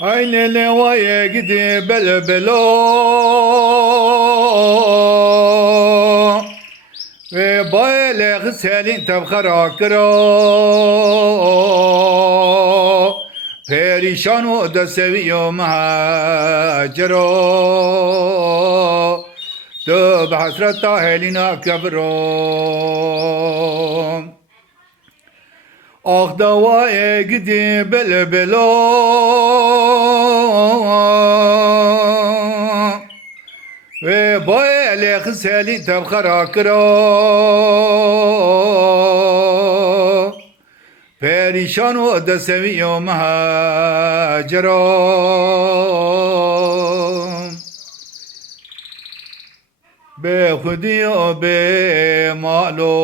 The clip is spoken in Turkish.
Aynı levaya gidi belo belo ve böyle gıselin tebkhara kıra perişan o da seviyor mahacero de bahsrata helina kebro ah davaya gidi belo belo ve böyle gıselin tebkhara kıra perişan o da seviyor maceram be खुदियो be malo